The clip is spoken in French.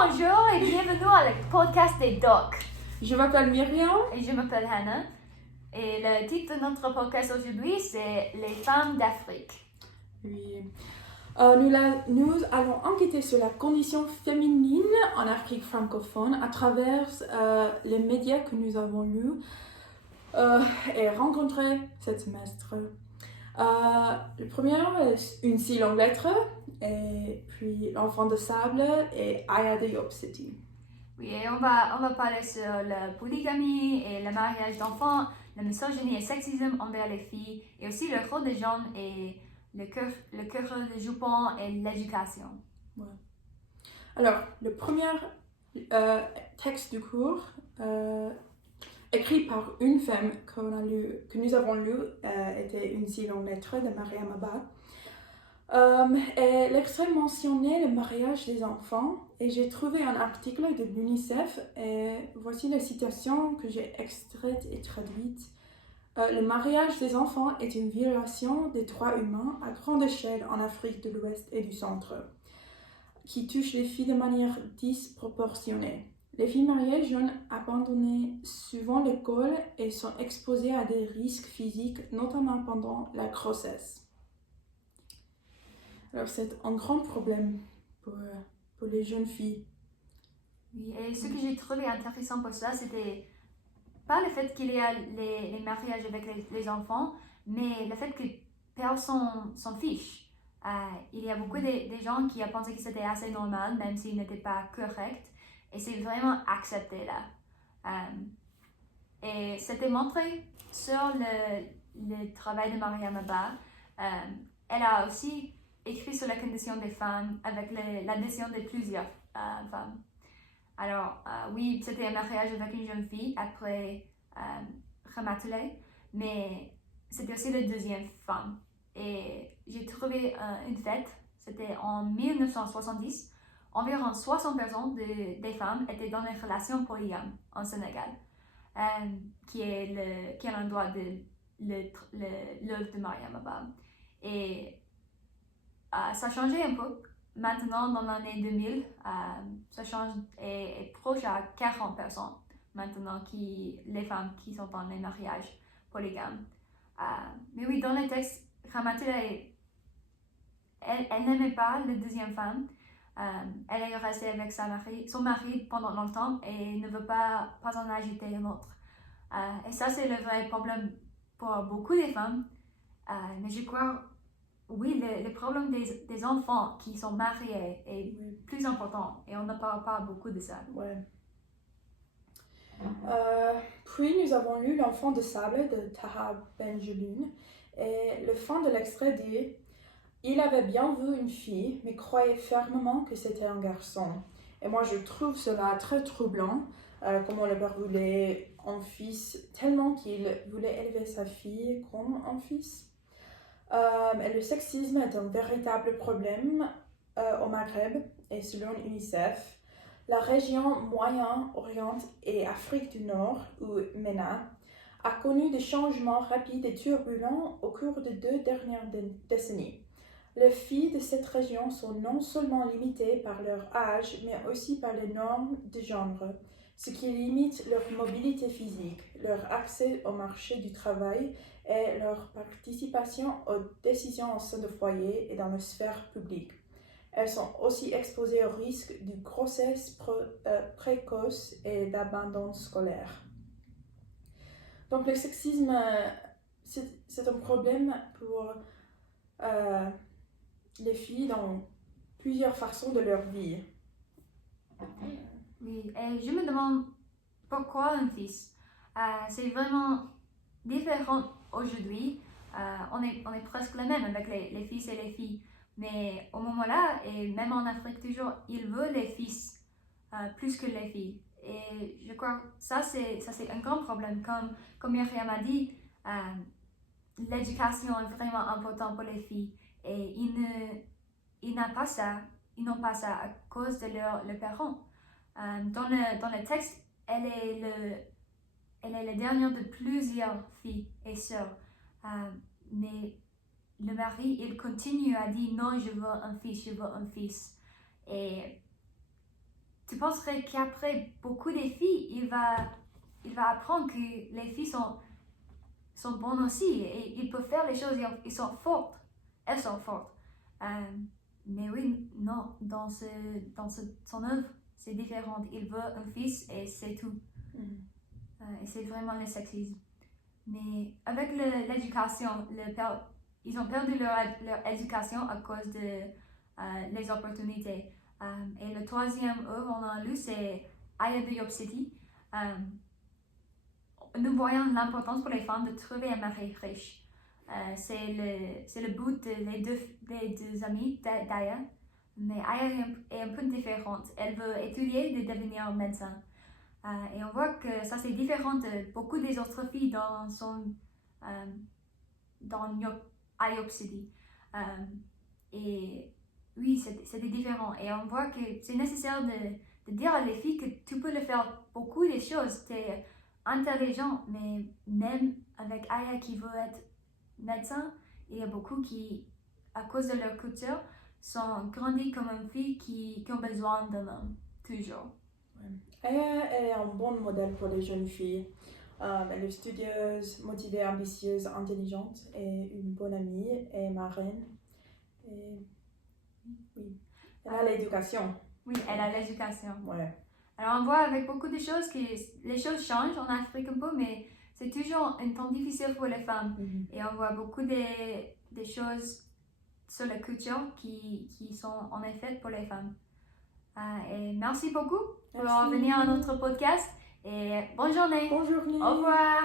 Bonjour et bienvenue à le podcast des docs. Je m'appelle Myriam. Et je m'appelle Hannah. Et le titre de notre podcast aujourd'hui, c'est Les femmes d'Afrique. Oui. Nous allons enquêter sur la condition féminine en Afrique francophone à travers les médias que nous avons lus et rencontrés ce semestre. Le premier, Une si longue lettre, et puis L'enfant de sable et Aya de York City. Oui, et on va parler sur la polygamie et le mariage d'enfants, la misogynie et le sexisme envers les filles, et aussi le rôle des jeunes et le cœur de jupon et l'éducation. Ouais. Alors, le premier texte du cours, écrit par une femme que nous avons lu, était Une si longue lettre de Mariam Abba. Et l'extrait mentionnait le mariage des enfants et j'ai trouvé un article de l'UNICEF et voici la citation que j'ai extraite et traduite. Le mariage des enfants est une violation des droits humains à grande échelle en Afrique de l'Ouest et du Centre, qui touche les filles de manière disproportionnée. Les filles mariées jeunes abandonnent souvent l'école et sont exposées à des risques physiques, notamment pendant la grossesse. Alors c'est un grand problème pour les jeunes filles. Oui, et ce que j'ai trouvé intéressant pour ça, c'était pas le fait qu'il y a les mariages avec les enfants, mais le fait que personne s'en fiche. Il y a beaucoup de gens qui ont pensé que c'était assez normal, même s'il n'était pas correct, et c'est vraiment accepté là. Et c'était montré sur le travail de Mariam Abba. Elle a aussi écrit sur la condition des femmes avec l'adhésion de plusieurs femmes. Alors, oui, c'était un mariage avec une jeune fille après Ramatoulaye, mais c'était aussi la deuxième femme. Et j'ai trouvé une fête, c'était en 1970, environ 60% des femmes étaient dans une relation polygame en Sénégal, qui est l'endroit de l'œuvre de Mariam Abba. Et ça a changé un peu. Maintenant, dans l'année 2000, ça change et est proche à 40% maintenant les femmes qui sont dans les mariages polygames. Mais oui, dans le texte, Ramatoulaye, elle n'aimait pas la deuxième femme. Elle est restée avec son mari pendant longtemps et ne veut pas en ajouter une autre. Et ça, c'est le vrai problème pour beaucoup de femmes. Mais je crois, oui, le problème des enfants qui sont mariés est plus important et on ne parle pas beaucoup de ça. Ouais. Puis nous avons lu L'enfant de sable de Taha Benjeloun et le fin de l'extrait dit « Il avait bien vu une fille, mais croyait fermement que c'était un garçon. » Et moi je trouve cela très troublant, comment le père voulait un fils tellement qu'il voulait élever sa fille comme un fils. Et le sexisme est un véritable problème au Maghreb et selon l'UNICEF, la région Moyen-Orient et Afrique du Nord, ou MENA, a connu des changements rapides et turbulents au cours des 2 dernières décennies. Les filles de cette région sont non seulement limitées par leur âge, mais aussi par les normes de genre, ce qui limite leur mobilité physique, leur accès au marché du travail et leur participation aux décisions au sein de foyer et dans la sphère publique. Elles sont aussi exposées au risque de grossesse précoce et d'abandon scolaire. Donc le sexisme, c'est un problème pour les filles dans plusieurs façons de leur vie. Oui, et je me demande pourquoi un fils. C'est vraiment différent aujourd'hui. On est presque les mêmes avec les fils et les filles. Mais au moment-là, et même en Afrique toujours, ils veulent les fils plus que les filles. Et je crois que ça c'est un grand problème. Comme Myriam a dit, l'éducation est vraiment importante pour les filles. Et ils n'ont pas ça à cause de leurs parents. Dans le texte, elle est la dernière de plusieurs filles et sœurs. Mais le mari, il continue à dire non, je veux un fils. Et tu penserais qu'après beaucoup des filles, il va apprendre que les filles sont bonnes aussi et ils peuvent faire les choses, ils sont fortes. Elles sont fortes. Mais oui, non, son œuvre, c'est différent. Il veut un fils et c'est tout. Et c'est vraiment le sexisme. Mais avec l'éducation, ils ont perdu leur éducation à cause de les opportunités. Et le troisième œuvre on a lu, c'est Aya de Yob City. Nous voyons l'importance pour les femmes de trouver un mari riche. C'est le but des deux amies d'Aya. Mais Aya est un peu différente. Elle veut étudier et devenir médecin. Et on voit que ça c'est différent de beaucoup des autres filles dans Yob City. Et oui, c'était différent. Et on voit que c'est nécessaire de dire à les filles que tu peux le faire beaucoup de choses. Tu es intelligent, mais même avec Aya qui veut être médecin, il y a beaucoup qui, à cause de leur culture, sont grandis comme une fille qui ont besoin d'un homme, toujours. Aya est un bon modèle pour les jeunes filles. Elle est studieuse, motivée, ambitieuse, intelligente et une bonne amie et marraine. Et oui, elle a l'éducation. Oui, elle a l'éducation. Ouais. Alors on voit avec beaucoup de choses que les choses changent en Afrique un peu, mais c'est toujours un temps difficile pour les femmes. Et on voit beaucoup des choses sur la culture qui sont en effet pour les femmes. Et merci beaucoup pour venir à notre podcast et bonne journée. Bonne journée. Au revoir.